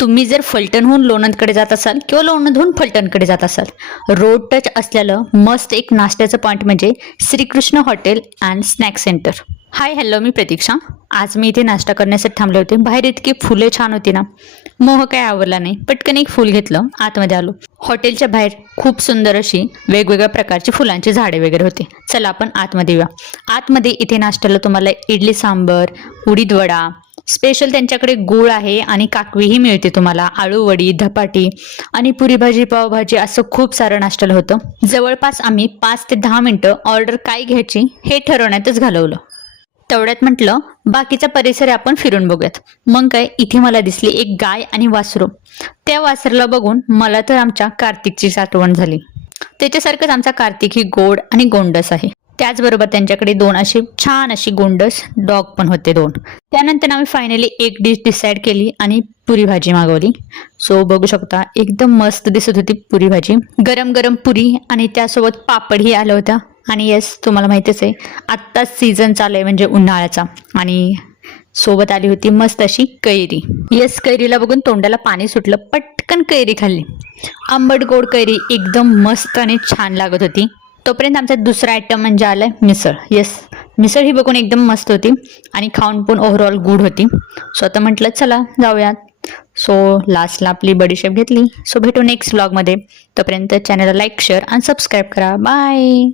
तुम्ही जर फलटणहून लोणंदकडे जात असाल किंवा लोणंदहून फलटणकडे जात असाल, रोड टच असलेलं मस्त एक नाश्त्याचं पॉईंट म्हणजे Shrikrishna hotel and snack centre. Hi hello, मी प्रतीक्षा. आज मी इथे नाश्ता करण्यासाठी थांबले होते. बाहेर इतकी फुले छान होती ना, मोह काय आवडला नाही. पटकन एक फुल घेतलं, आतमध्ये आलो. हॉटेलच्या बाहेर खूप सुंदर अशी वेगवेगळ्या प्रकारची फुलांची झाडे वगैरे होते. चला आपण आतमध्ये येऊया. आतमध्ये इथे नाश्त्याला तुम्हाला इडली सांबर, उडीद वडा, स्पेशल त्यांच्याकडे गूळ आहे आणि काकवीही मिळते तुम्हाला, आळू वडी, धपाटी आणि पुरी भाजी, पावभाजी असं खूप सारं नाश्त्याला होतं. जवळपास आम्ही 5 ते 10 मिनिटं ऑर्डर काय घ्यायची हे ठरवण्यातच घालवलं. तेवढ्यात म्हटलं बाकीचा परिसर आपण फिरून बघूयात. मग काय, इथे मला दिसली एक गाय आणि वासरू. त्या वासराला बघून मला तर आमच्या कार्तिकची आठवण झाली. त्याच्यासारखंच आमचा कार्तिक ही गोड आणि गोंडस आहे. त्याचबरोबर त्यांच्याकडे 2 अशी छान अशी गोंडस डॉग पण होते 2. त्यानंतर आम्ही फायनली एक डिश डिसाईड केली आणि पुरी भाजी मागवली. सो बघू शकता, एकदम मस्त दिसत होती पुरी भाजी. गरम गरम पुरी आणि त्यासोबत पापडही आल्या होत्या. आणि येस, तुम्हाला माहितीच आहे आत्ताच सीझन चालू आहे म्हणजे उन्हाळ्याचा. आणि सोबत आली होती मस्त अशी कैरी. येस, कैरीला बघून तोंडाला पाणी सुटलं. पटकन कैरी खाल्ली. आंबट गोड कैरी एकदम मस्त आणि छान लागत होती. तोपर्यंत आमचा दुसरा आयटम म्हणजे आलाय मिसळ. येस, मिसळ ही बघून एकदम मस्त होती आणि खाऊन पण ओव्हरऑल गुड होती. सो आता म्हटलं चला जाऊयात. सो लास्टला आपली बडीशेप घेतली. सो भेटू नेक्स्ट व्लॉगमध्ये. तोपर्यंत चॅनलला लाईक, शेअर आणि सबस्क्राईब करा. बाय.